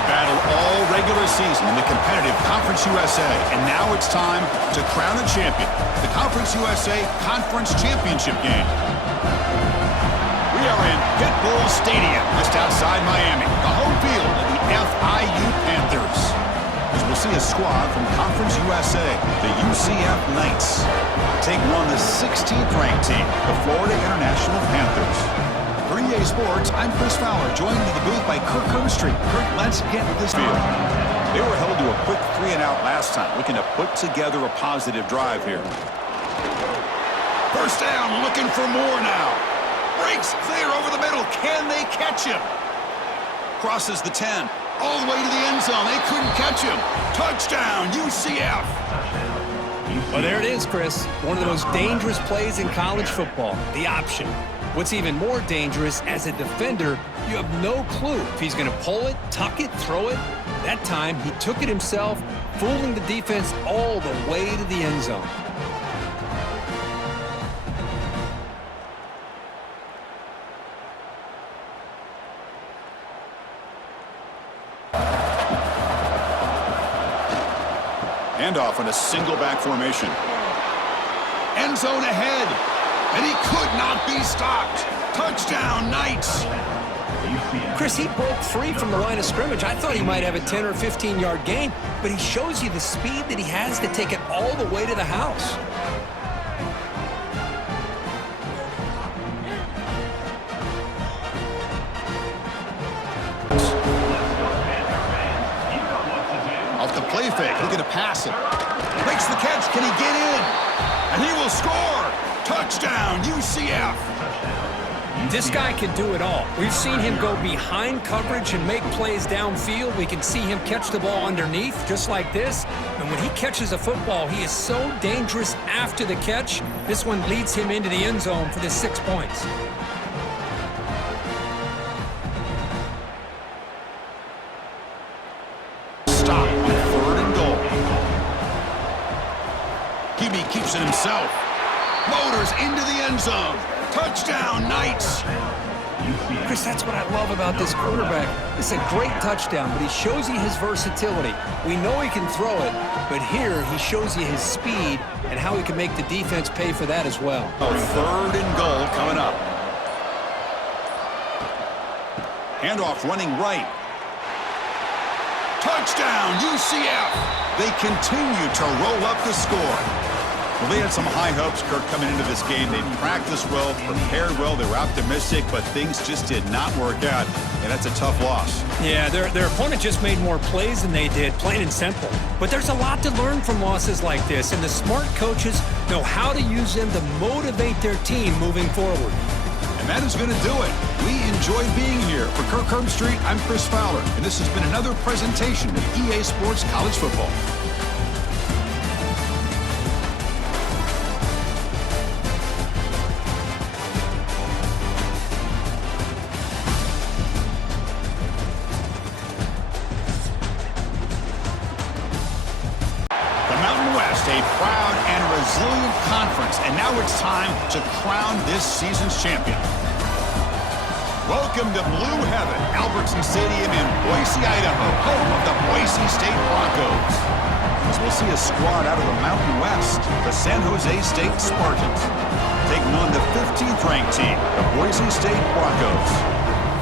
They've battled all regular season in the competitive Conference USA, and now it's time to crown a champion. The Conference USA Conference Championship game. We are in Pitbull Stadium, just outside Miami, the home field of the FIU Panthers. As we'll see a squad from Conference USA, the UCF Knights, take on the 16th ranked team, the Florida International Panthers. For EA Sports, I'm Chris Fowler, joined in the booth by Kirk Herbstreit. Kirk, let's get this field. They were held to a quick 3-and-out last time, looking to put together a positive drive here. First down, looking for more now. Breaks clear over the middle. Can they catch him? Crosses the 10. All the way to the end zone. They couldn't catch him. Touchdown, UCF. Well, there it is, Chris. One of the most dangerous plays in college football, the option. What's even more dangerous, as a defender, you have no clue if he's going to pull it, tuck it, throw it. That time, he took it himself, fooling the defense all the way to the end zone. Handoff in a single back formation. End zone ahead. And he could not be stopped. Touchdown, Knights. Chris, he broke free from the line of scrimmage. I thought he might have a 10 or 15-yard gain, but he shows you the speed that he has to take it all the way to the house. Off the play fake, looking to pass it. Makes the catch, can he get in? And he will score! Touchdown, UCF! This guy can do it all. We've seen him go behind coverage and make plays downfield. We can see him catch the ball underneath, just like this. And when he catches a football, he is so dangerous after the catch. This one leads him into the end zone for the 6 points. Stop on 3rd and goal. QB keeps it himself. Motors into the end zone. Touchdown, Knights. Chris, that's what I love about this quarterback. It's a great touchdown, but he shows you his versatility. We know he can throw it, but here he shows you his speed and how he can make the defense pay for that as well. 3rd and goal coming up. Handoff running right. Touchdown, UCF. They continue to roll up the score. Well, they had some high hopes, Kirk, coming into this game. They practiced well, prepared well, they were optimistic, but things just did not work out, and that's a tough loss. Yeah, their opponent just made more plays than they did, plain and simple. But there's a lot to learn from losses like this, and the smart coaches know how to use them to motivate their team moving forward. And that is going to do it. We enjoyed being here. For Kirk Herbstreit, I'm Chris Fowler, and this has been another presentation of EA Sports College Football. A proud and resilient conference, and now it's time to crown this season's champion. Welcome to Blue Heaven, Albertson Stadium in Boise, Idaho, home of the Boise State Broncos. As we'll see a squad out of the Mountain West, the San Jose State Spartans, taking on the 15th ranked team, the Boise State Broncos.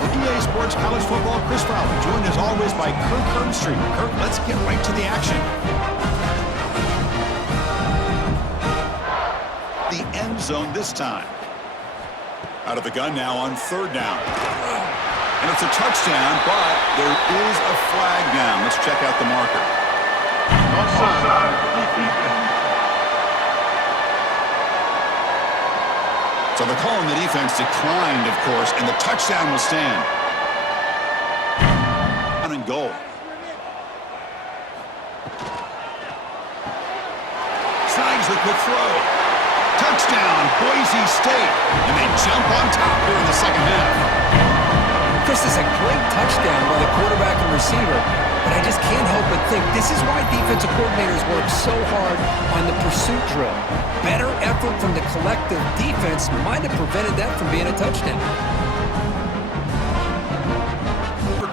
For EA Sports College Football, Chris Fowler, joined as always by Kirk Herbstreit. Kirk, let's get right to the action. The end zone this time. Out of the gun now on 3rd down. And it's a touchdown, but there is a flag down. Let's check out the marker. Offside. So the call on the defense declined, of course, and the touchdown will stand. Down and goal. Snags the quick throw. Touchdown, Boise State. And they jump on top here in the second half. Chris, is a great touchdown by the quarterback and receiver, but I just can't help but think this is why defensive coordinators work so hard on the pursuit drill. Better effort from the collective defense might have prevented that from being a touchdown.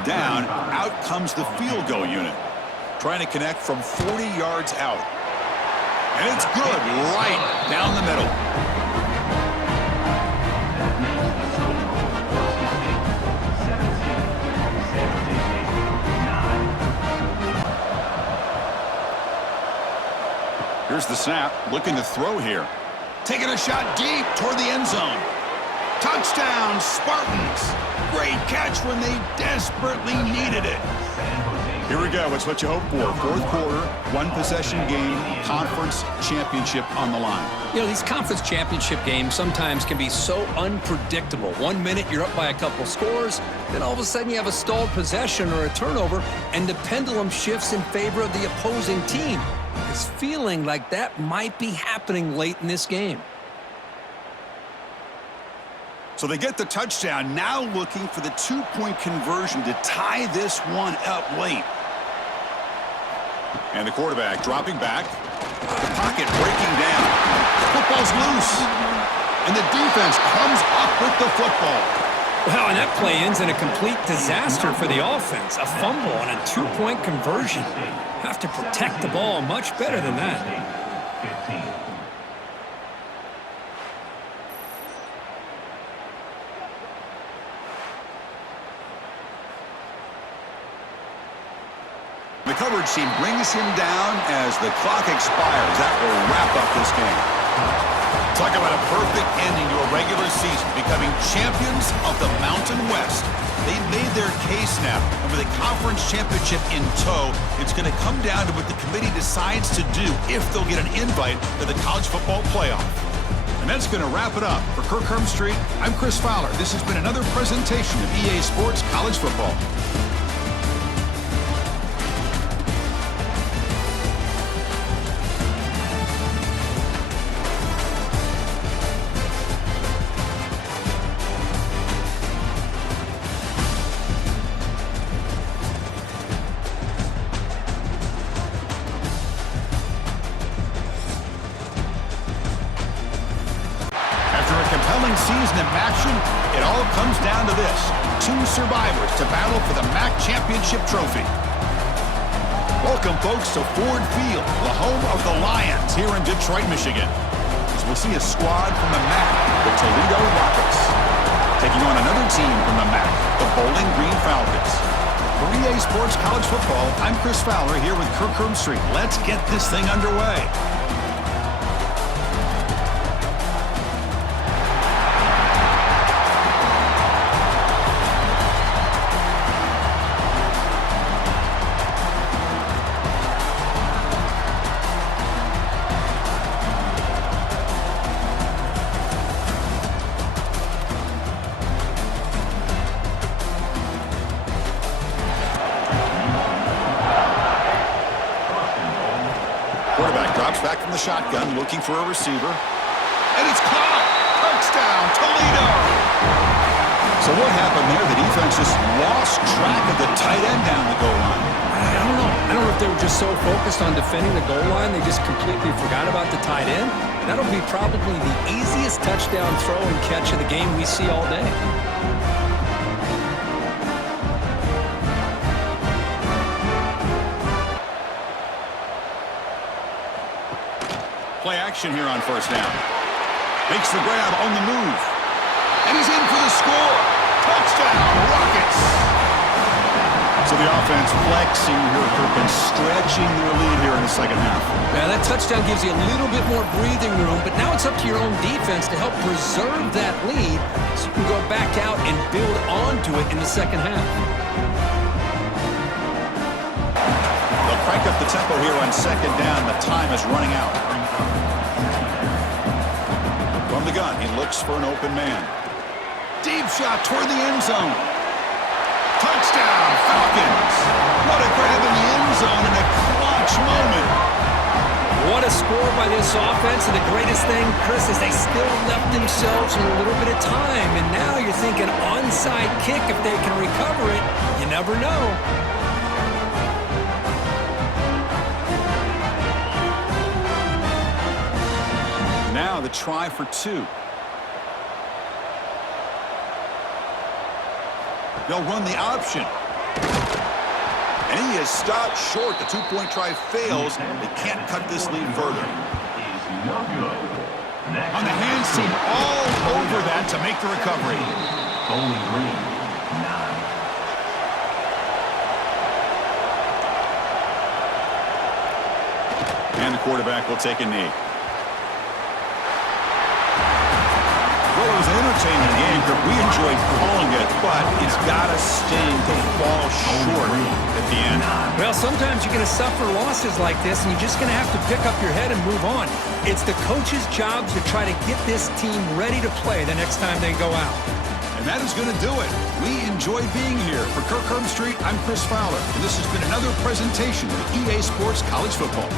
down, out comes the field goal unit. Trying to connect from 40 yards out. And it's good, right down the middle. Here's the snap, looking to throw here. Taking a shot deep toward the end zone. Touchdown, Spartans. Great catch when they desperately needed it. Here we go. It's what you hope for. Fourth quarter, one-possession game, conference championship on the line. You know, these conference championship games sometimes can be so unpredictable. 1 minute, you're up by a couple scores. Then all of a sudden, you have a stalled possession or a turnover, and the pendulum shifts in favor of the opposing team. It's feeling like that might be happening late in this game. So they get the touchdown, now looking for the two-point conversion to tie this one up late. And the quarterback dropping back. The pocket breaking down. Football's loose. And the defense comes up with the football. Well, and that play ends in a complete disaster for the offense. A fumble on a two-point conversion. Have to protect the ball much better than that. The coverage team brings him down as the clock expires. That will wrap up this game. Talk about a perfect ending to a regular season, becoming champions of the Mountain West. They made their case now, and with a conference championship in tow, it's going to come down to what the committee decides to do if they'll get an invite to the college football playoff. And that's going to wrap it up. For Kirk Street, I'm Chris Fowler. This has been another presentation of EA Sports College Football. Compelling season of action, it all comes down to this. Two survivors to battle for the MAC Championship trophy. Welcome, folks, to Ford Field, the home of the Lions here in Detroit, Michigan. As we'll see a squad from the MAC, the Toledo Rockets, taking on another team from the MAC, the Bowling Green Falcons. For EA Sports College Football, I'm Chris Fowler here with Kirk Street. Let's get this thing underway. Quarterback drops back from the shotgun, looking for a receiver. And it's caught! Touchdown, Toledo! So what happened there? The defense just lost track of the tight end down the goal line. I don't know. I don't know if they were just so focused on defending the goal line, they just completely forgot about the tight end. That'll be probably the easiest touchdown throw and catch of the game we see all day. Play action here on first down. Makes the grab on the move. And he's in for the score. Touchdown, Rockets. So the offense flexing here, Kirk, and stretching their lead here in the second half. Yeah, that touchdown gives you a little bit more breathing room, but now it's up to your own defense to help preserve that lead so you can go back out and build onto it in the second half. They'll crank up the tempo here on second down. The time is running out. From the gun, he looks for an open man. Deep shot toward the end zone. Touchdown, Falcons. What a grab in the end zone in a clutch moment. What a score by this offense, and the greatest thing, Chris, is they still left themselves a little bit of time, and now you're thinking onside kick if they can recover it. You never know. Now the try for two. They'll run the option. And he is stopped short. The two-point try fails. They can't cut this lead further. On the hands team, all over that to make the recovery. Bowling Green, 9. And the quarterback will take a knee. Well, it was an entertaining game. We enjoyed calling it, but it's got to sting to fall short at the end. Well, sometimes you're going to suffer losses like this, and you're just going to have to pick up your head and move on. It's the coach's job to try to get this team ready to play the next time they go out. And that is going to do it. We enjoyed being here. For Kirk Street, I'm Chris Fowler, and this has been another presentation of EA Sports College Football.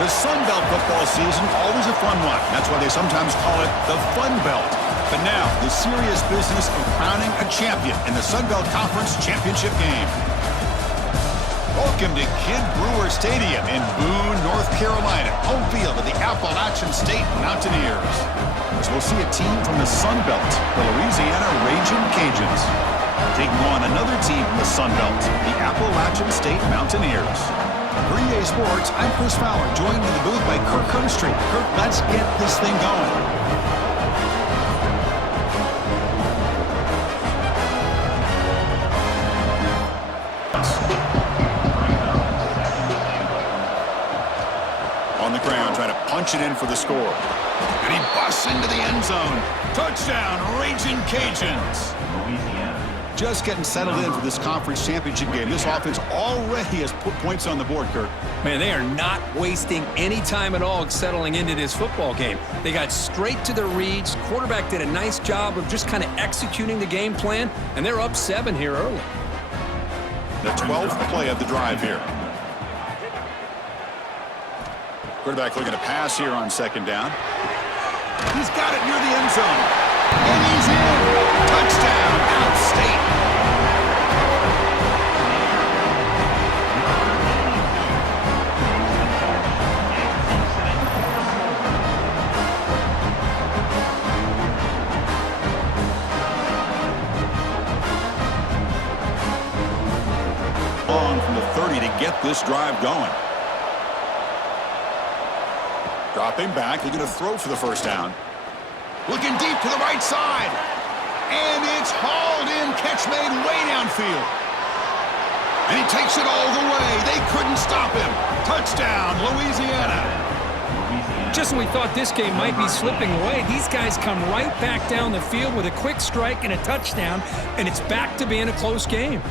The Sun Belt football season, always a fun one. That's why they sometimes call it the Fun Belt. But now, the serious business of crowning a champion in the Sun Belt Conference Championship game. Welcome to Kidd Brewer Stadium in Boone, North Carolina, home field of the Appalachian State Mountaineers. As we'll see a team from the Sun Belt, the Louisiana Ragin' Cajuns, taking on another team from the Sun Belt, the Appalachian State Mountaineers. For EA Sports, I'm Chris Fowler, joined in the booth by Kirk Street. Kirk, let's get this thing going. On the ground, trying to punch it in for the score. And he busts into the end zone. Touchdown, Ragin' Cajuns. Just getting settled in for this conference championship game. This offense already has put points on the board, Kirk. Man, they are not wasting any time at all settling into this football game. They got straight to their reads. Quarterback did a nice job of just kind of executing the game plan, and they're up 7 here early. The 12th play of the drive here. Quarterback looking to pass here on second down. He's got it near the end zone. And he's in. Touchdown, Out State. On from the 30 to get this drive going. Dropping back, looking to throw for the first down. Looking deep to the right side. And it's hauled in, catch made way downfield. And he takes it all the way. They couldn't stop him. Touchdown, Louisiana. Just when we thought this game might be slipping away, these guys come right back down the field with a quick strike and a touchdown, and it's back to being a close game.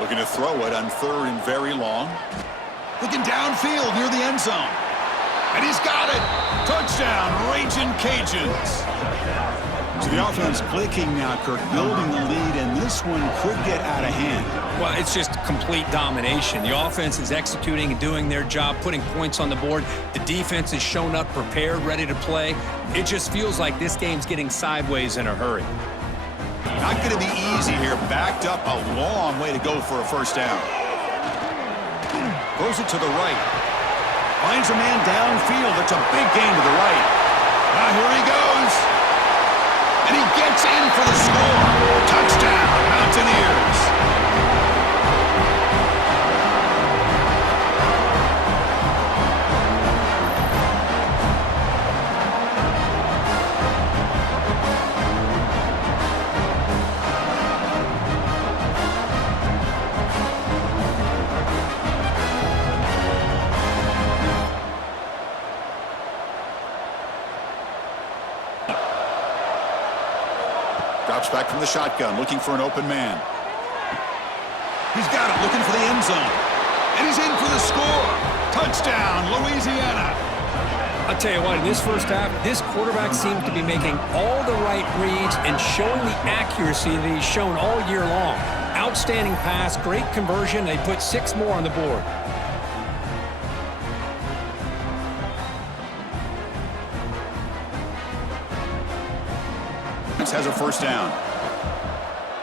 Looking to throw it on third and very long. Looking downfield near the end zone. And he's got it. Touchdown, Ragin' Cajuns. So the offense clicking now, Kirk, building the lead, and this one could get out of hand. Well, it's just complete domination. The offense is executing and doing their job, putting points on the board. The defense has shown up prepared, ready to play. It just feels like this game's getting sideways in a hurry. Not going to be easy here. Backed up a long way to go for a first down. Throws it to the right. Finds a man downfield. It's a big gain to the right. Now here he goes. And he gets in for the score. Touchdown, Mountaineers. Drops back from the shotgun, looking for an open man. He's got it, looking for the end zone. And he's in for the score. Touchdown, Louisiana. I'll tell you what, in this first half, this quarterback seems to be making all the right reads and showing the accuracy that he's shown all year long. Outstanding pass, great conversion. They put 6 more on the board. Has a first down.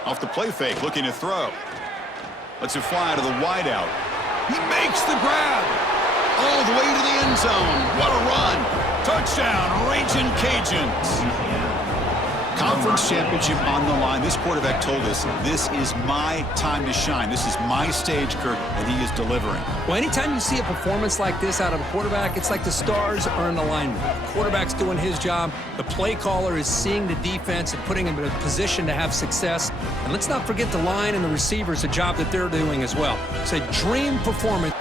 Off the play fake, looking to throw. Lets it fly to the wideout. He makes the grab. All the way to the end zone. What a run. Touchdown, Raging Cajuns. Conference championship on the line. This quarterback told us, this is my time to shine. This is my stage, Kirk, and he is delivering. Well, anytime you see a performance like this out of a quarterback, it's like the stars are in alignment. The quarterback's doing his job. The play caller is seeing the defense and putting him in a position to have success. And let's not forget the line and the receivers, the job that they're doing as well. It's a dream performance.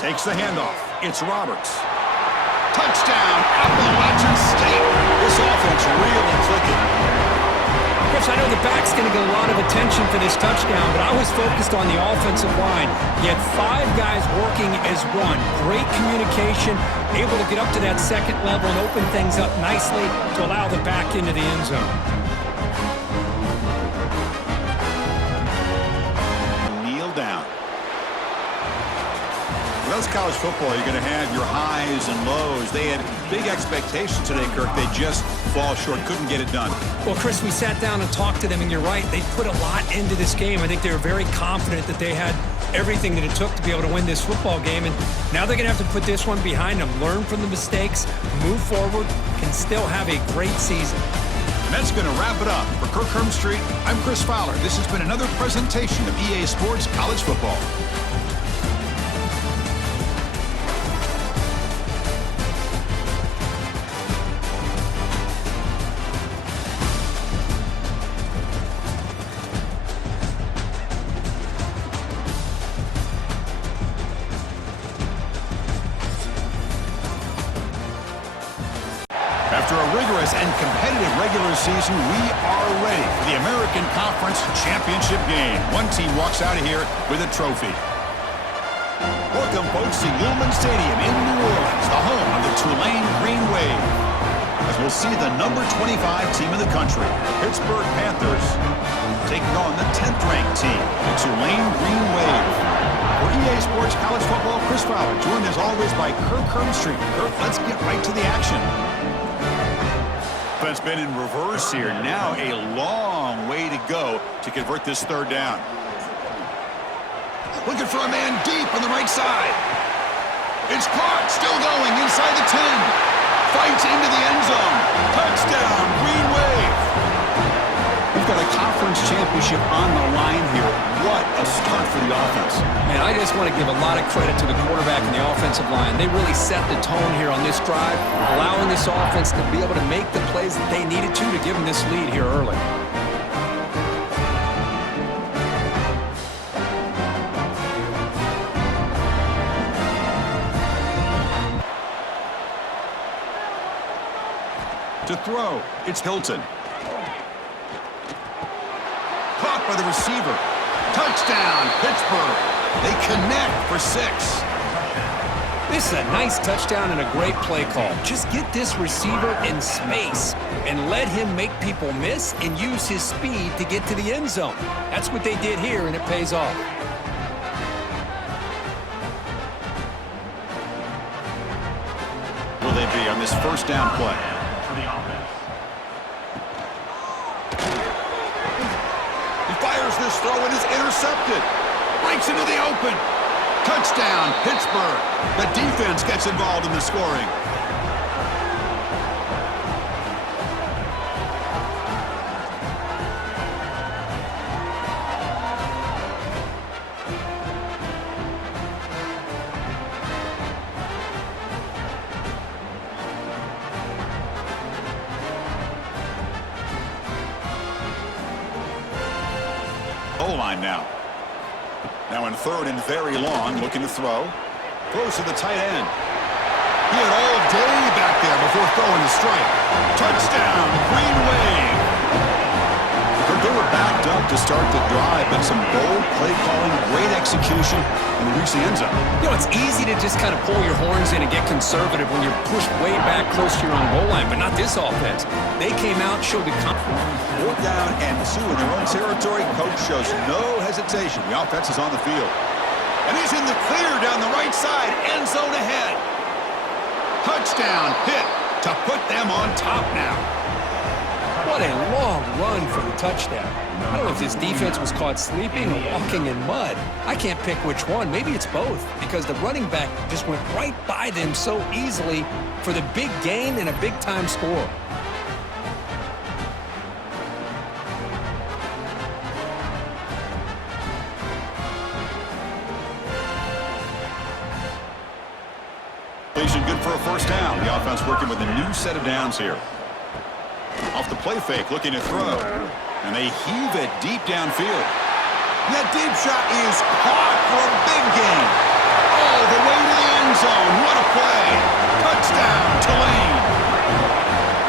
Takes the handoff. It's Roberts. Touchdown, Appalachian State. This offense really clicking. Chris, I know the back's going to get a lot of attention for this touchdown, but I was focused on the offensive line. You had 5 guys working as one. Great communication, able to get up to that second level and open things up nicely to allow the back into the end zone. Kneel down. That's college football. You're going to have your highs and lows. They had big expectations today, Kirk. They just fall short. Couldn't get it done. Well, Chris, we sat down and talked to them, and you're right. They put a lot into this game. I think they were very confident that they had everything that it took to be able to win this football game. And now they're going to have to put this one behind them, learn from the mistakes, move forward, and still have a great season. And that's going to wrap it up. For Kirk Hermstreet, I'm Chris Fowler. This has been another presentation of EA Sports College Football. After a rigorous and competitive regular season, we are ready for the American Conference Championship game. One team walks out of here with a trophy. Welcome, folks, to Yulman Stadium in New Orleans, the home of the Tulane Green Wave. As we'll see the number 25 team in the country, Pittsburgh Panthers, taking on the 10th-ranked team, the Tulane Green Wave. For EA Sports College Football, Chris Fowler, joined as always by Kirk Hermstreet. Kirk, let's get right to the action. It's been in reverse here. Now a long way to go to convert this third down. Looking for a man deep on the right side. It's caught, still going inside the 10. Fights into the end zone. Touchdown, Green Wave. We've got a conference championship on the line here. What a start for the offense. Man, I just want to give a lot of credit to the quarterback and the offensive line. They really set the tone here on this drive, allowing this offense to be able to make the plays that they needed to give them this lead here early. To throw, it's Hilton. Caught by the receiver. Touchdown, Pittsburgh. They connect for 6. This is a nice touchdown and a great play call. Just get this receiver in space and let him make people miss and use his speed to get to the end zone. That's what they did here, and it pays off. Will they be on this first down play? For the offense. Fires this throw and is intercepted. Breaks into the open. Touchdown, Pittsburgh. The defense gets involved in the scoring. Goal line now. Now in third and very long, looking to throw. Throws to the tight end. He had all day back there before throwing the strike. Touchdown, Green Wave. Kirk They were backed up to start the drive, but some bold play calling, great execution, and they reached the end zone. You know, it's easy to just kind of pull your horns in and get conservative when you're pushed way back close to your own goal line, but not this offense. They came out, showed the confidence. 4th down and 2 in their own territory. Coach shows no hesitation. The offense is on the field. And he's in the clear down the right side, end zone ahead. Touchdown, Pitt, to put them on top now. What a long run for the touchdown. I don't know if this defense was caught sleeping or walking in mud. I can't pick which one. Maybe it's both, because the running back just went right by them so easily for the big gain and a big-time score. Good for a first down. The offense working with a new set of downs here. Off the play fake, looking to throw. And they heave it deep downfield. That deep shot is caught for a big gain. All the way to the end zone. What a play. Touchdown, Tulane.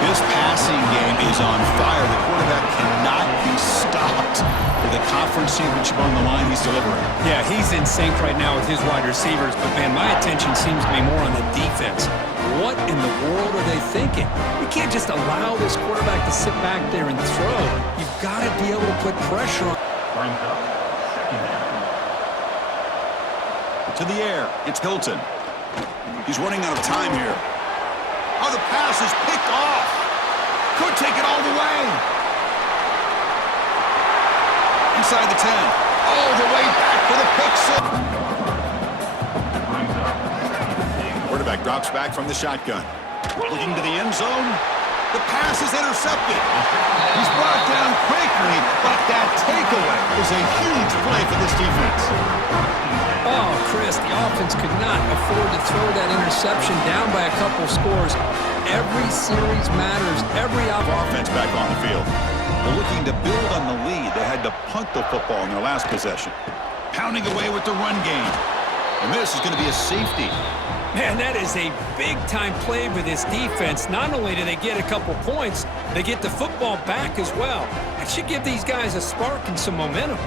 This passing game is on fire. The quarterback cannot be stopped. With a conference championship on the line, he's delivering. Yeah, he's in sync right now with his wide receivers, but man, my attention seems to be more on the defense. What in the world are they thinking? You can't just allow this quarterback to sit back there and throw. You've got to be able to put pressure on. To the air, it's Hilton. He's running out of time here. Oh, the pass is picked off. Could take it all the way. Inside the 10. All the way back for the pick six. Quarterback drops back from the shotgun. Looking to the end zone. The pass is intercepted. He's brought down quickly, but that takeaway is a huge play for this defense. Oh, Chris, the offense could not afford to throw that interception down by a couple scores. Every series matters. Every offense back on the field. They're looking to build on the lead. They had to punt the football in their last possession. Pounding away with the run game. And this is going to be a safety. Man, that is a big-time play for this defense. Not only do they get a couple points, they get the football back as well. That should give these guys a spark and some momentum.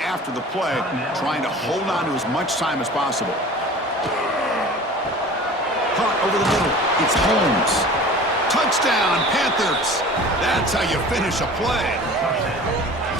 After the play, trying to hold on to as much time as possible. Punt over the middle. It's Holmes. Touchdown, Panthers. That's how you finish a play.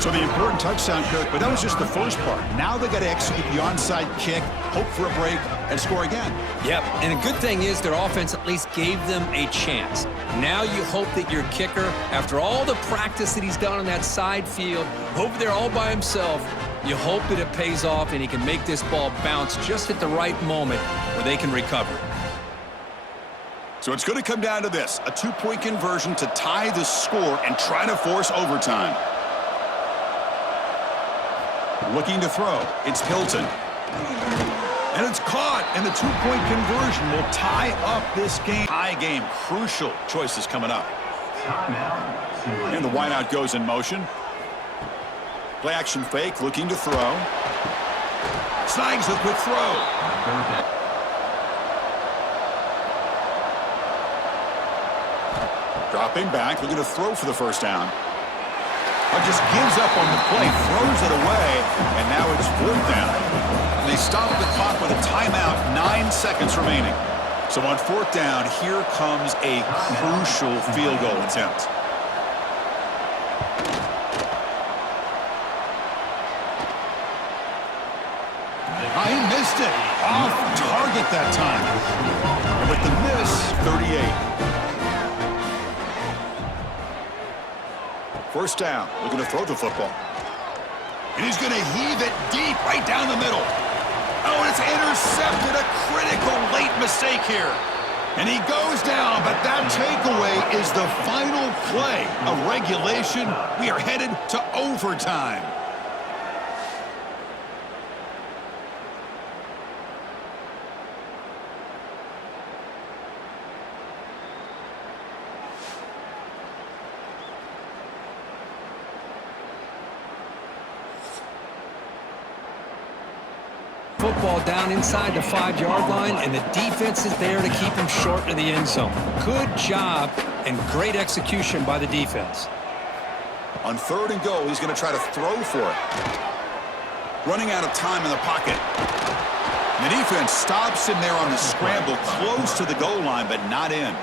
So the important touchdown, Kirk, but that was just the first part. Now they got to execute the onside kick, hope for a break, and score again. Yep, and the good thing is their offense at least gave them a chance. Now you hope that your kicker, after all the practice that he's done on that side field, over there all by himself, you hope that it pays off and he can make this ball bounce just at the right moment where they can recover. So it's going to come down to this, a 2-point conversion to tie the score and try to force overtime. Looking to throw, it's Hilton. And it's caught, and the 2-point conversion will tie up this game. High game, crucial choices coming up. And the wideout goes in motion. Play action fake, looking to throw. Snags a quick throw. Dropping back, looking to throw for the first down. But just gives up on the play, throws it away, and now it's 4th down. And they stop the clock with a timeout, 9 seconds remaining. So on 4th down, here comes a crucial field goal attempt. He missed it. Off target that time. And with the miss, 38. First down, looking to throw the football. And he's going to heave it deep right down the middle. Oh, and it's intercepted. A critical late mistake here. And he goes down, but that takeaway is the final play of regulation. We are headed to overtime. football down inside the 5-yard line, and the defense is there to keep him short of the end zone. Good job and great execution by the defense. On 3rd and goal, he's going to try to throw for it. Running out of time in the pocket. The defense stops him there on the scramble, close to the goal line, but not in.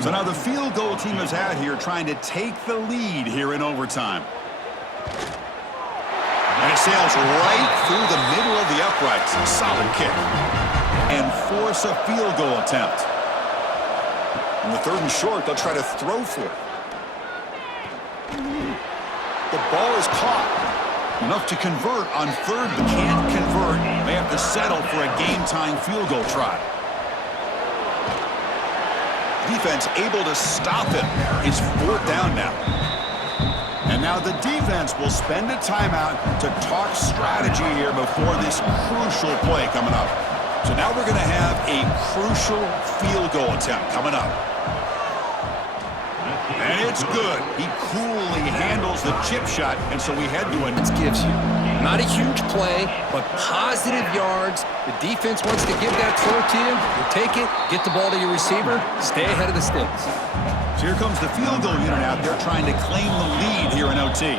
So now the field goal team is out here trying to take the lead here in overtime. And it sails right through the middle of the uprights. Solid kick. And force a field goal attempt. On the 3rd and short, they'll try to throw for it. The ball is caught. Enough to convert on 3rd, but can't convert. They have to settle for a game-tying field goal try. Defense able to stop him. It's 4th down now. And now the defense will spend a timeout to talk strategy here before this crucial play coming up. So now we're going to have a crucial field goal attempt coming up. And it's good. He coolly handles the chip shot, and so we head to a... It gives you not a huge play, but positive yards. The defense wants to give that throw to you. You take it, get the ball to your receiver, stay ahead of the sticks. So here comes the field goal unit out there trying to claim the lead here in OT.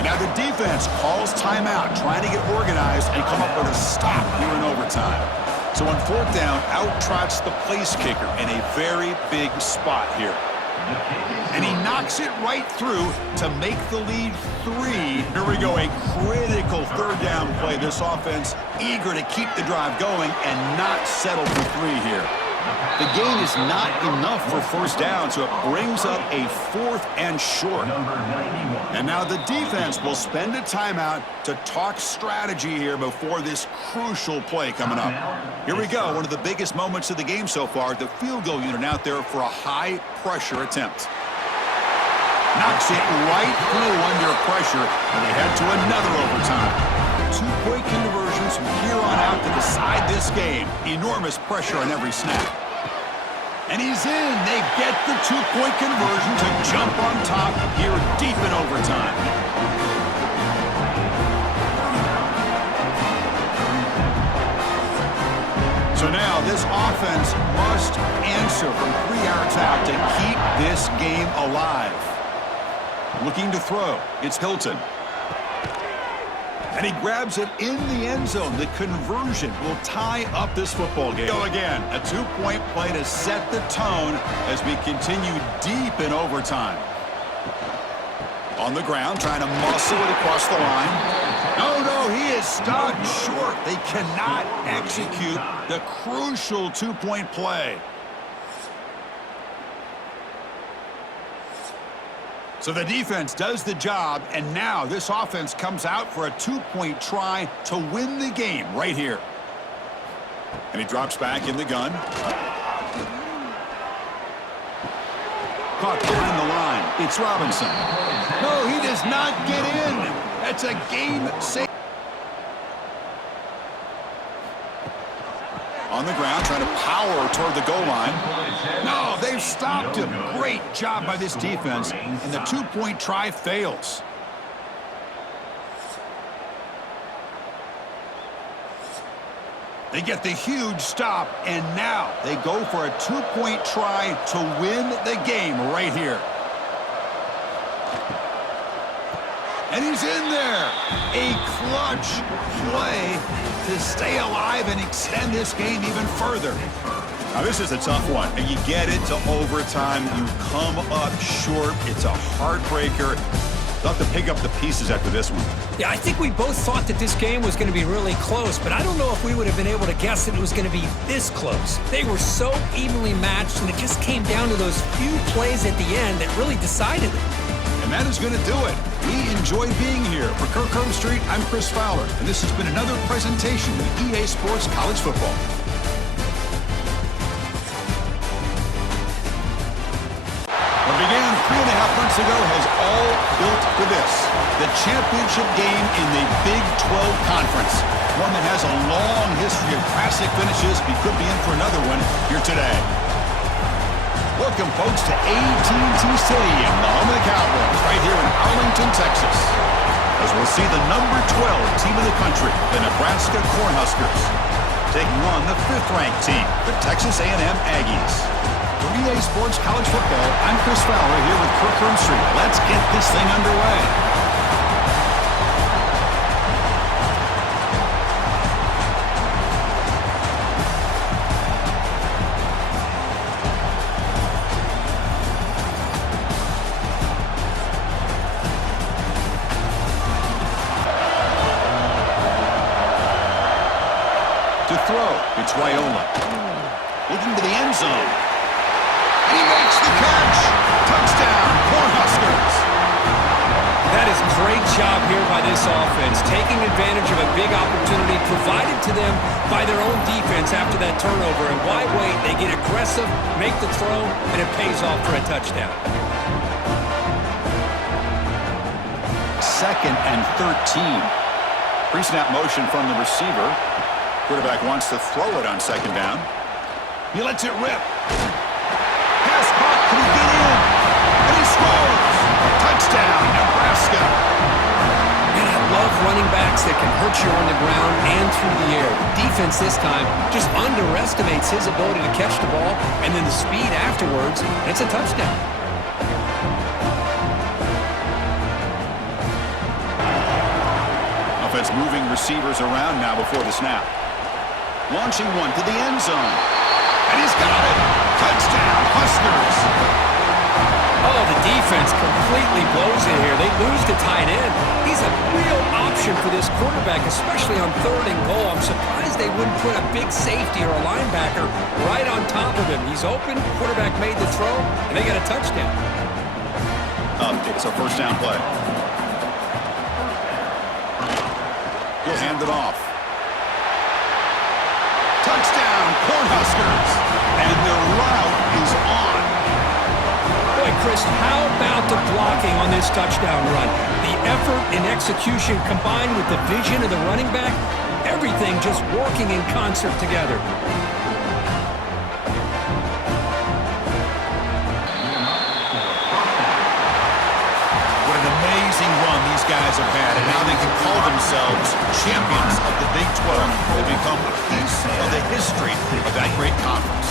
And now the defense calls timeout, trying to get organized and come up with a stop here in overtime. So on 4th down, out trots the place kicker in a very big spot here. And he knocks it right through to make the lead 3. Here we go, a critical 3rd down play. This offense eager to keep the drive going and not settle for 3 here. The gain is not enough for 1st down, so it brings up a 4th and short. And now the defense will spend a timeout to talk strategy here before this crucial play coming up. Here we go, one of the biggest moments of the game so far. The field goal unit out there for a high-pressure attempt. Knocks it right through under pressure, and they head to another overtime. 2-point conversions from here on out to decide this game. Enormous pressure on every snap. And he's in. They get the 2-point conversion to jump on top here deep in overtime. So now this offense must answer from 3 yards out to keep this game alive. Looking to throw. It's Hilton. And he grabs it in the end zone. The conversion will tie up this football game. Go again, a 2-point play to set the tone as we continue deep in overtime. On the ground, trying to muscle it across the line. No, he is stopped short. They cannot execute the crucial 2-point play. So the defense does the job, and now this offense comes out for a 2-point try to win the game right here. And he drops back in the gun. Caught behind the line. It's Robinson. No, he does not get in. That's a game save. On the ground, trying to power toward the goal line. No, they've stopped him. Great job by this defense, and the 2-point try fails. They get the huge stop, and now they go for a 2-point try to win the game right here. And he's in there. A clutch play to stay alive and extend this game even further. Now, this is a tough one, and you get it to overtime. You come up short. It's a heartbreaker. They'll have to pick up the pieces after this one. Yeah, I think we both thought that this game was going to be really close, but I don't know if we would have been able to guess that it was going to be this close. They were so evenly matched, and it just came down to those few plays at the end that really decided it. And that is going to do it. We enjoyed being here. For Kirk Street, I'm Chris Fowler, and this has been another presentation of EA Sports College Football. What began 3.5 months ago has all built for this. The championship game in the Big 12 Conference. One that has a long history of classic finishes. We could be in for another one here today. Welcome, folks, to AT&T Stadium, the home of the Cowboys, right here in Arlington, Texas. as we'll see the number 12 team in the country, the Nebraska Cornhuskers, taking on the 5th-ranked team, the Texas A&M Aggies. For EA Sports College Football, I'm Chris Fowler here with Kirk Street. Let's get this thing underway. To throw, it's Raiola. Looking to the end zone. He makes the catch. Touchdown, Cornhuskers. That is a great job here by this offense, taking advantage of a big opportunity provided to them by their own defense after that turnover. And why wait? They get aggressive, make the throw, and it pays off for a touchdown. 2nd and 13. Pre-snap motion from the receiver. Quarterback wants to throw it on 2nd down. He lets it rip. Pass caught. Can he get in? And he scores. Touchdown, Nebraska. Man, I love running backs that can hurt you on the ground and through the air. The defense this time just underestimates his ability to catch the ball, and then the speed afterwards, and it's a touchdown. Offense moving receivers around now before the snap. Launching one to the end zone. And he's got it. Touchdown, Huskers. Oh, the defense completely blows it here. They lose to tight end. He's a real option for this quarterback, especially on 3rd and goal. I'm surprised they wouldn't put a big safety or a linebacker right on top of him. He's open. Quarterback made the throw, and they got a touchdown. It's a 1st down play. He'll hand it off. Touchdown, Cornhuskers. And the route is on. Boy, Chris, how about the blocking on this touchdown run? The effort and execution combined with the vision of the running back, everything just working in concert together. What an amazing run these guys have had, and now they can call themselves champions of the Big 12. They become a piece of the history of that great conference.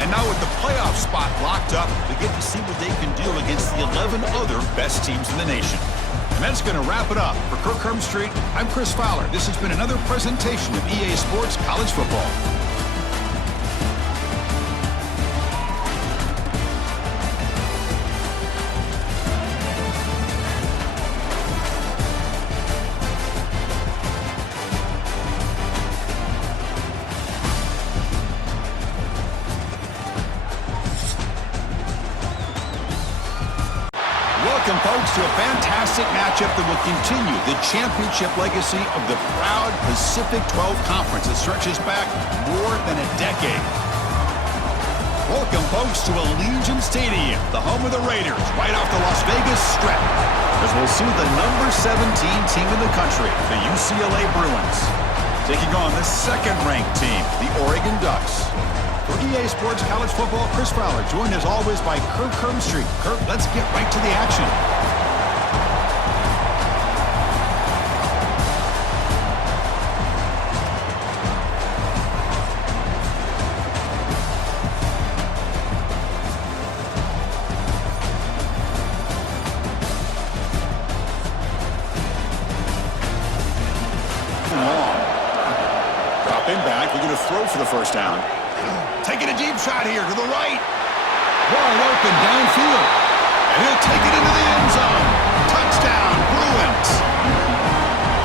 And now with the playoff spot locked up, we get to see what they can do against the 11 other best teams in the nation. And that's going to wrap it up. For Kirk Street, I'm Chris Fowler. This has been another presentation of EA Sports College Football. Welcome, folks, to a fantastic matchup that will continue the championship legacy of the proud Pacific 12 Conference that stretches back more than a decade. Welcome, folks, to Allegiant Stadium, the home of the Raiders, right off the Las Vegas Strip, as we'll see the number 17 team in the country, the UCLA Bruins, taking on the 2nd-ranked team, the Oregon Ducks. For EA Sports College Football, Chris Fowler, joined as always by Kirk Street. Kirk, let's get right to the action. Long. Dropping back, we're going to throw for the 1st down. Taking a deep shot here to the right. Wide open downfield. And he'll take it into the end zone. Touchdown, Bruins.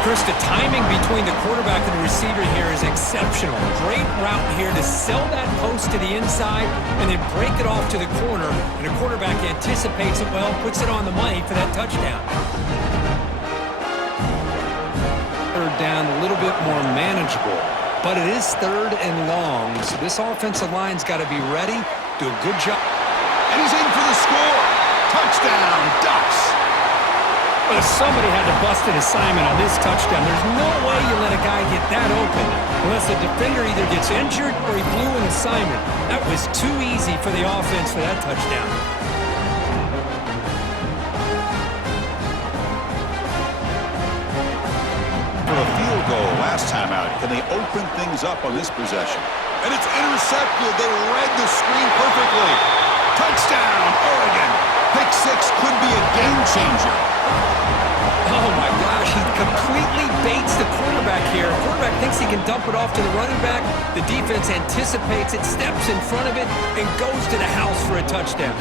Chris, the timing between the quarterback and the receiver here is exceptional. Great route here to sell that post to the inside and then break it off to the corner. And the quarterback anticipates it well, puts it on the money for that touchdown. 3rd down, a little bit more manageable. But it is 3rd and long, so this offensive line's got to be ready, do a good job. And he's in for the score. Touchdown, Ducks. But somebody had to bust an assignment on this touchdown. There's no way you let a guy get that open unless the defender either gets injured or he blew an assignment. That was too easy for the offense for that touchdown. this timeout. Can they open things up on this possession? And it's intercepted. They read the screen perfectly. Touchdown, Oregon. Pick six could be a game changer. Oh, my gosh. He completely baits the quarterback here. The quarterback thinks he can dump it off to the running back. The defense anticipates it, steps in front of it, and goes to the house for a touchdown.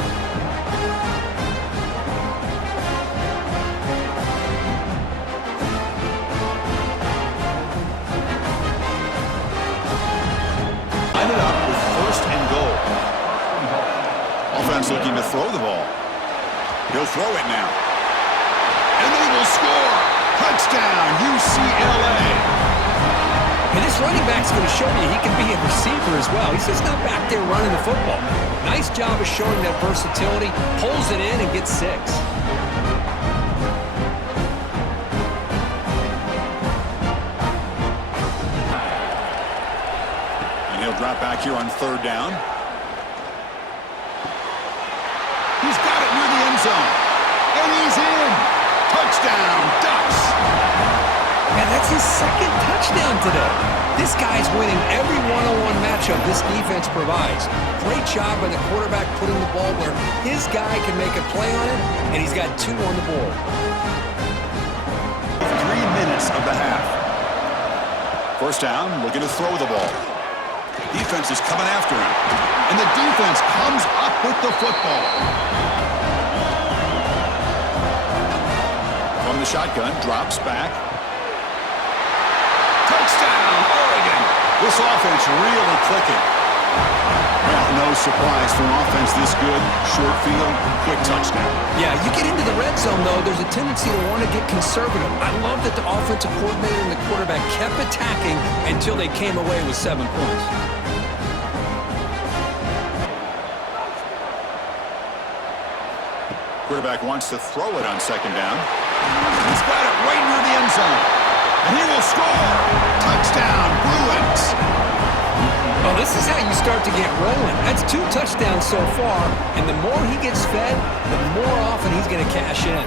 Line it up with first and goal. Offense looking to throw the ball. He'll throw it now. And they will score. Touchdown, UCLA. And this running back's going to show you he can be a receiver as well. He's just not back there running the football. Nice job of showing that versatility. Pulls it in and gets 6. And he'll drop back here on third down. He's got it near the end zone. And he's in. Touchdown, Ducks. And that's his second touchdown today. This guy's winning every one-on-one matchup this defense provides. Great job by the quarterback putting the ball where his guy can make a play on it, and he's got 2 on the board. 3 minutes of the half. First down, looking to throw the ball. Defense is coming after him. And the defense comes up with the football. From the shotgun, drops back. Touchdown, Oregon. This offense really clicking. Well, no surprise from offense this good. Short field, quick touchdown. Yeah, you get into the red zone, though, there's a tendency to want to get conservative. I love that the offensive coordinator and the quarterback kept attacking until they came away with 7 points. Quarterback wants to throw it on second down. He's got it right near the end zone. And he will score. Touchdown, Bruins. Oh, this is how you start to get rolling. That's 2 touchdowns so far, and the more he gets fed, the more often he's going to cash in.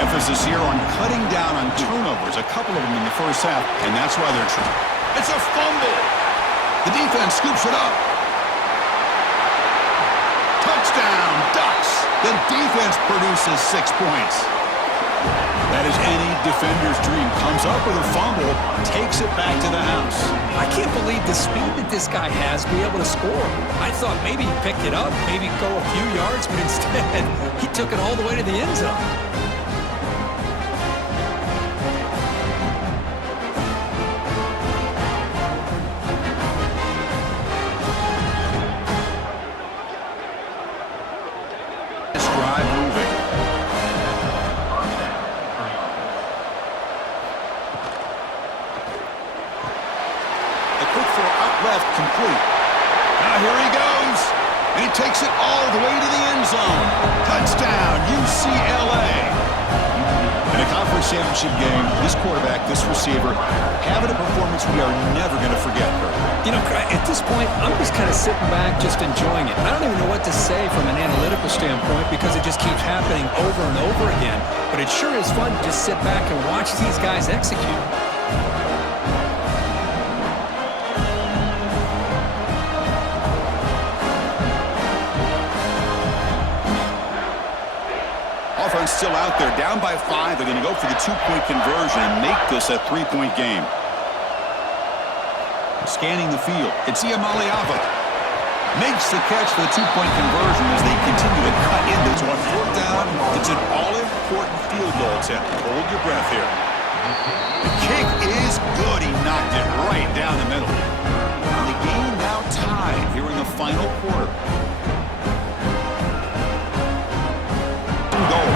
Emphasis here on cutting down on turnovers, a couple of them in the first half, and that's why they're true. It's a fumble. The defense scoops it up. Touchdown, Ducks. The defense produces 6 points. That is any defender's dream. Comes up with a fumble, takes it back to the house. I can't believe the speed that this guy has to be able to score. I thought maybe he'd pick it up, maybe go a few yards, but instead he took it all the way to the end zone. Complete. Now here he goes. And he takes it all the way to the end zone. Touchdown, UCLA. In a conference championship game, this quarterback, this receiver, having a performance we are never going to forget. You know, at this point, I'm just kind of sitting back, just enjoying it. I don't even know what to say from an analytical standpoint because it just keeps happening over and over again. But it sure is fun to just sit back and watch these guys execute. Offense still out there, down by 5. They're going to go for the 2-point conversion and make this a 3-point game. Scanning the field, it's Iamaleava. Makes the catch for the 2-point conversion as they continue to cut in. This one, 4th down. It's an all-important field goal attempt. Hold your breath here. The kick is good. He knocked it right down the middle. And the game now tied here in the final quarter. Goal.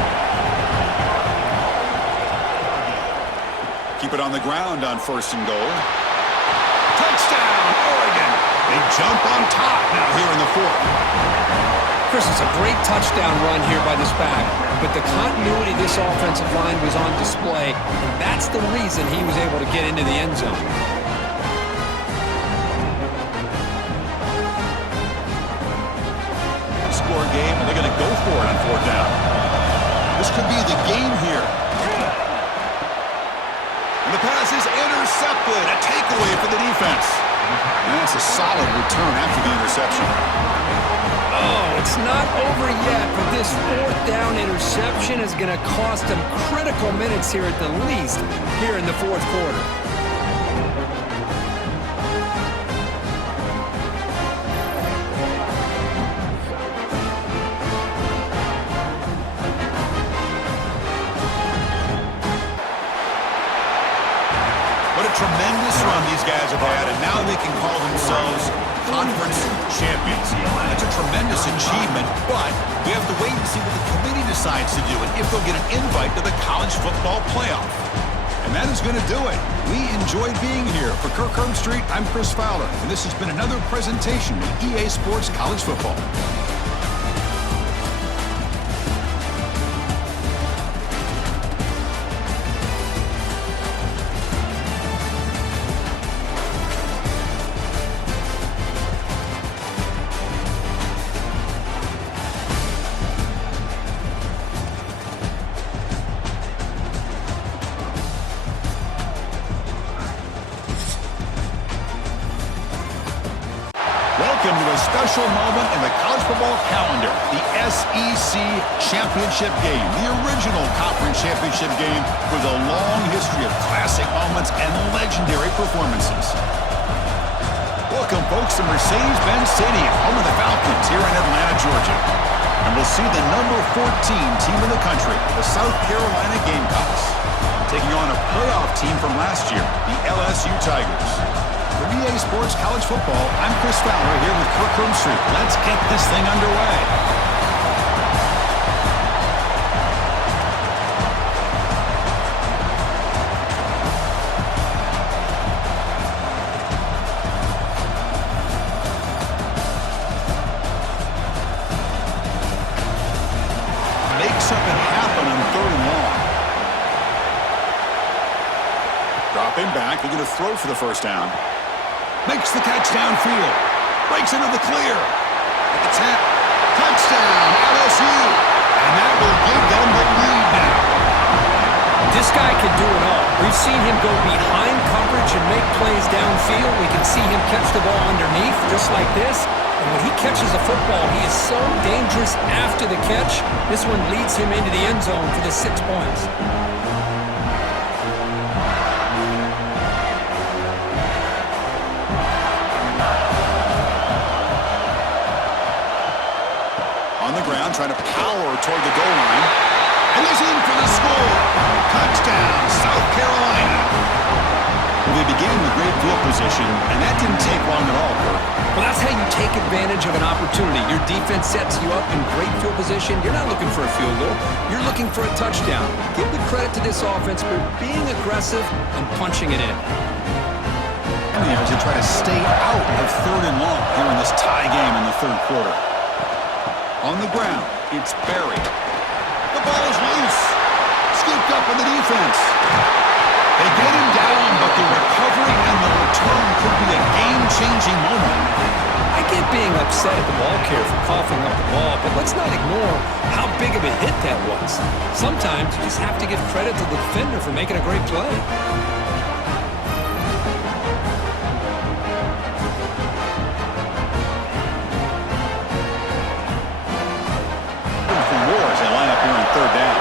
Keep it on the ground on 1st and goal. Touchdown, Oregon. They jump on top now here in the 4th. Chris, it's a great touchdown run here by this back, but the continuity of this offensive line was on display, and that's the reason he was able to get into the end zone. to be the game here. And the pass is intercepted. A takeaway for the defense. And that's a solid return after the interception. Oh, it's not over yet, but this fourth down interception is going to cost them critical minutes here at the least here in the fourth quarter. What a tremendous run these guys have had, and now they can call themselves conference champions. That's a tremendous achievement, but we have to wait and see what the committee decides to do and if they'll get an invite to the college football playoff. And that is going to do it. We enjoyed being here. For Kirk Street, I'm Chris Fowler, and this has been another presentation of EA Sports College Football. Welcome to a special moment in the college football calendar, the SEC Championship Game, the original conference championship game with a long history of classic moments and legendary performances. Welcome, folks, to Mercedes-Benz Stadium, home of the Falcons here in Atlanta, Georgia. And we'll see the number 14 team in the country, the South Carolina Gamecocks, taking on a playoff team from last year, the LSU Tigers. For EA Sports College Football, I'm Chris Fowler here with Kirk Street. Let's get this thing underway. Make something happen on 3rd and long. Dropping back, they're going to throw for the first down. Makes the catch downfield. Breaks into the clear. At the 10. Touchdown, LSU. And that will give them the lead now. This guy can do it all. We've seen him go behind coverage and make plays downfield. We can see him catch the ball underneath, just like this. And when he catches a football, he is so dangerous after the catch. This one leads him into the end zone for the 6 points. On the ground, trying to power toward the goal line. And he's in for the score. Touchdown, South Carolina. Well, they began with great field position, and that didn't take long at all, Kirk. Well, that's how you take advantage of an opportunity. Your defense sets you up in great field position. You're not looking for a field goal. You're looking for a touchdown. Give the credit to this offense for being aggressive and punching it in. As they try to stay out of 3rd and long here in this tie game in the 3rd quarter. On the ground, it's Barry. The ball is loose. Scooped up in the defense. They get him down, but the recovery and the return could be a game-changing moment. I get being upset at the ball carrier for coughing up the ball, but let's not ignore how big of a hit that was. Sometimes you just have to give credit to the defender for making a great play. For more as they line up here on 3rd down.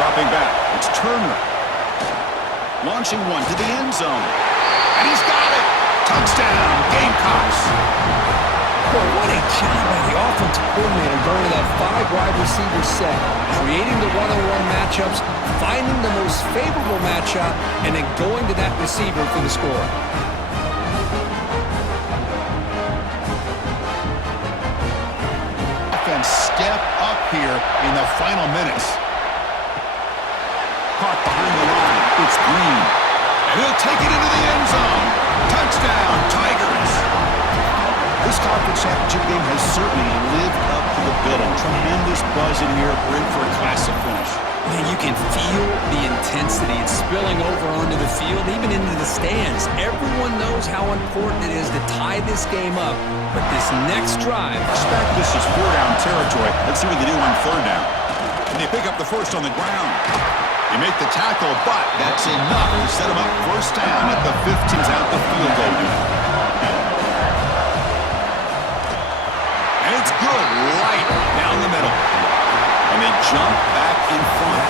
Dropping back, it's Turner. Launching one to the end zone. And he's got it! Touchdown, Gamecocks! Boy, what a job by the offensive coordinator going to that 5-wide receiver set, creating the one-on-one matchups, finding the most favorable matchup, and then going to that receiver for the score. Offense step up here in the final minutes. Caught behind the line. It's Green. And he'll take it into the end zone. Touchdown, Tigers! This conference championship game has certainly lived up to the billing. Tremendous buzz in here. We're in for a classic finish. Man, you can feel the intensity. It's spilling over onto the field, even into the stands. Everyone knows how important it is to tie this game up. But this next drive... Expect this is 4-down territory. Let's see what they do on 3rd down. And they pick up the first on the ground. They make the tackle, but that's enough to set them up first down at the 15's out the field goal unit. And it's good right down the middle. And they jump back in front.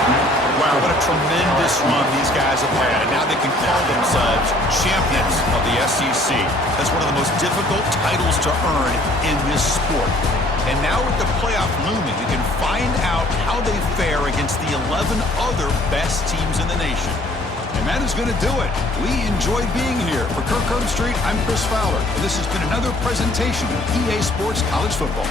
Wow, what a tremendous run these guys have had. And now they can call themselves champions of the SEC. That's one of the most difficult titles to earn in this sport. And now with the playoff looming, we can find out how they fare against the 11 other best teams in the nation. And that is going to do it. We enjoyed being here. For Kirk Herbstreit, I'm Chris Fowler. And this has been another presentation of EA Sports College Football.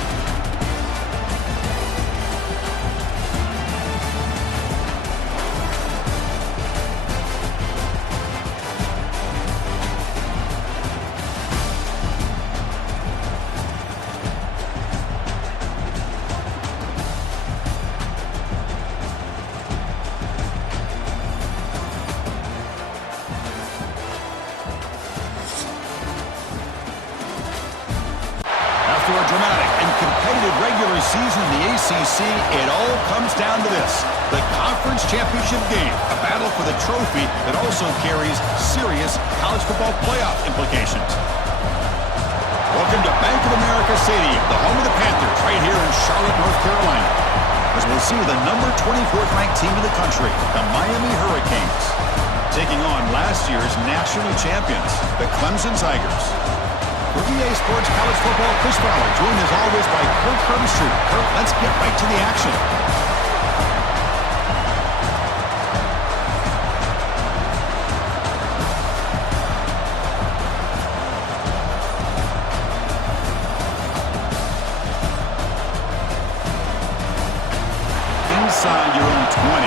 After a dramatic and competitive regular season in the ACC, it all comes down to this: the conference championship game, a battle for the trophy that also carries serious college football playoff implications. Welcome to Bank of America Stadium, the home of the Panthers, right here in Charlotte, North Carolina, as we'll see the number 24th ranked team in the country, the Miami Hurricanes, taking on last year's national champions, the Clemson Tigers. For EA Sports College Football, Chris Fowler, joined as always by Kirk Herbstreit. Kirk, let's get right to the action. Inside your own 20.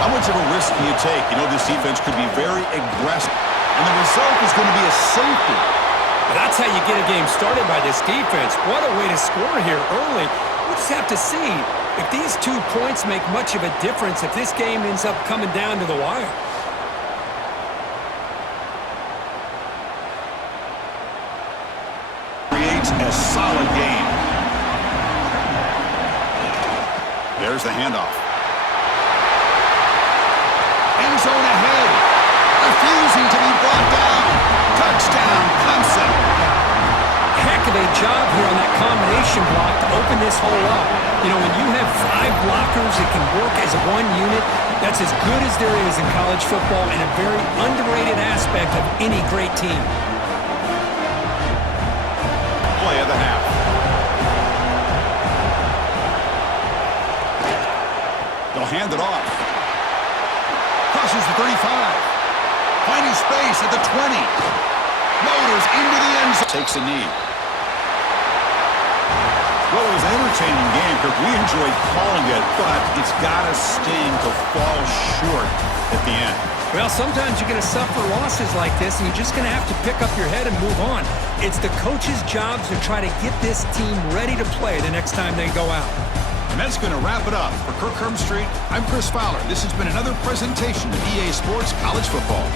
How much of a risk do you take? You know this defense could be very aggressive, and the result is going to be a safety. But that's how you get a game started by this defense. What a way to score here early. We'll just have to see if these 2 points make much of a difference if this game ends up coming down to the wire. Creates a solid game. There's the handoff. End zone ahead. Refusing to be brought down. Touchdown, Clemson. Heck of a job here on that combination block to open this hole up. You know, when you have 5 blockers that can work as one unit, that's as good as there is in college football and a very underrated aspect of any great team. Play of the half. They'll hand it off. Crosses the 35. Finding space at the 20. Motors into the end zone. Takes a knee. Well, it was an entertaining game, Kirk. We enjoyed calling it, but it's got to sting to fall short at the end. Well, sometimes you're going to suffer losses like this, and you're just going to have to pick up your head and move on. It's the coach's job to try to get this team ready to play the next time they go out. And that's going to wrap it up. For Kirk Herbstreit, I'm Chris Fowler. This has been another presentation of EA Sports College Football.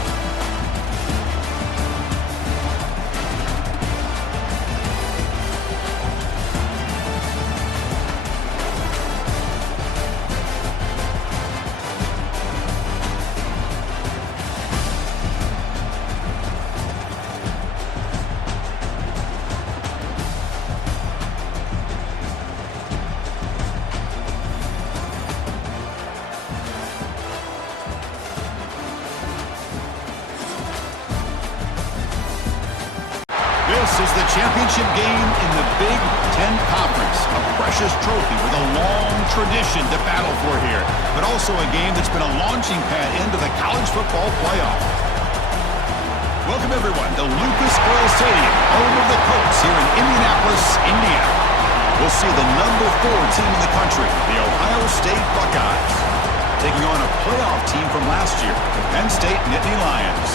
This is the championship game in the Big Ten Conference, a precious trophy with a long tradition to battle for here, but also a game that's been a launching pad into the college football playoff. Welcome, everyone, to Lucas Oil Stadium, home of the Colts here in Indianapolis, Indiana. We'll see the number 4 team in the country, the Ohio State Buckeyes, taking on a playoff team from last year, the Penn State Nittany Lions.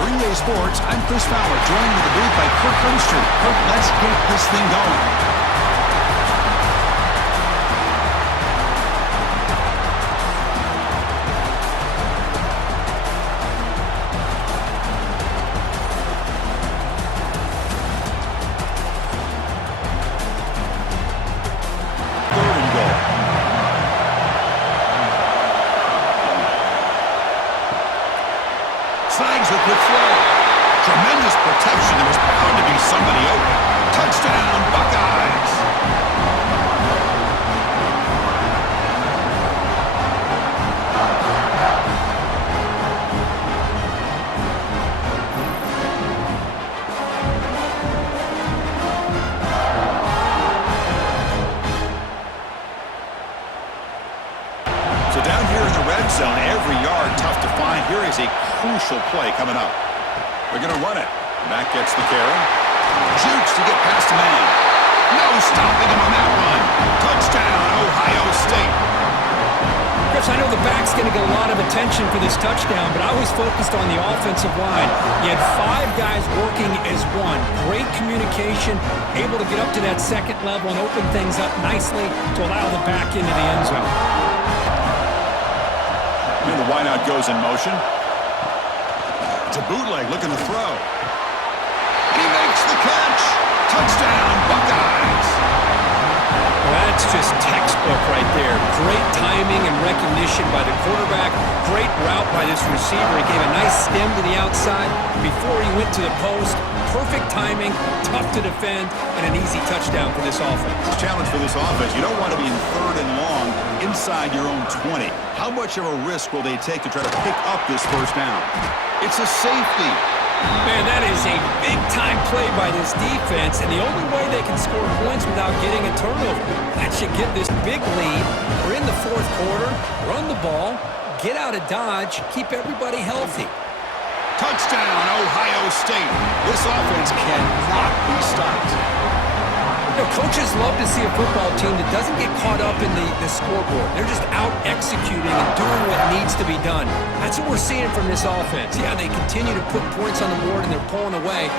For EA Sports, I'm Chris Fowler, joined in the booth by Kirk Herbstreit. Kirk, let's get this thing going. slangs it with flow. Tremendous protection. There was bound to be somebody open. Touchdown, Buckeyes. So down here in the red zone, every yard tough to find. Here is a crucial play coming up. They're going to run it. Back gets the carry. Jukes to get past a man. No stopping him on that run. Touchdown, Ohio State. Chris, I know the back's going to get a lot of attention for this touchdown, but I was focused on the offensive line. You had 5 guys working as one. Great communication, able to get up to that second level and open things up nicely to allow the back into the end zone. And the wideout goes in motion. It's a bootleg looking to throw. And he makes the catch. Touchdown, Buckeyes. Well, that's just textbook right there. Great timing and recognition by the quarterback. Great route by this receiver. He gave a nice stem to the outside before he went to the post. Perfect timing, tough to defend, and an easy touchdown for this offense. Challenge for this offense. You don't want to be in 3rd and long inside your own 20. How much of a risk will they take to try to pick up this first down? It's a safety. Man, that is a big-time play by this defense, and the only way they can score points without getting a turnover. That should give this big lead. We're in the 4th quarter. Run the ball, get out of Dodge, keep everybody healthy. Touchdown, Ohio State. This offense cannot be stopped. You know, coaches love to see a football team that doesn't get caught up in the scoreboard. They're just out executing and doing what needs to be done. That's what we're seeing from this offense. Yeah, they continue to put points on the board and they're pulling away.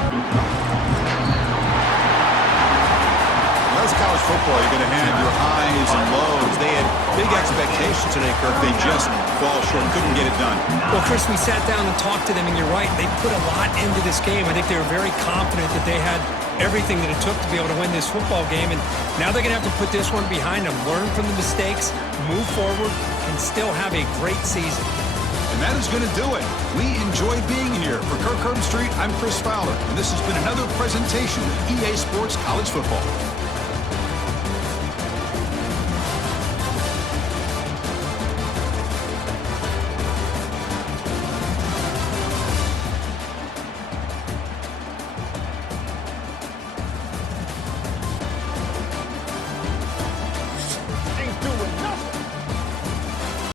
As college football, you're going to have your highs and lows. They had big expectations today, Kirk. They just fall short, couldn't get it done. Well, Chris, we sat down and talked to them, and you're right. They put a lot into this game. I think they were very confident that they had everything that it took to be able to win this football game, and now they're going to have to put this one behind them, learn from the mistakes, move forward, and still have a great season. And that is going to do it. We enjoy being here. For Kirk Street, I'm Chris Fowler, and this has been another presentation of EA Sports College Football.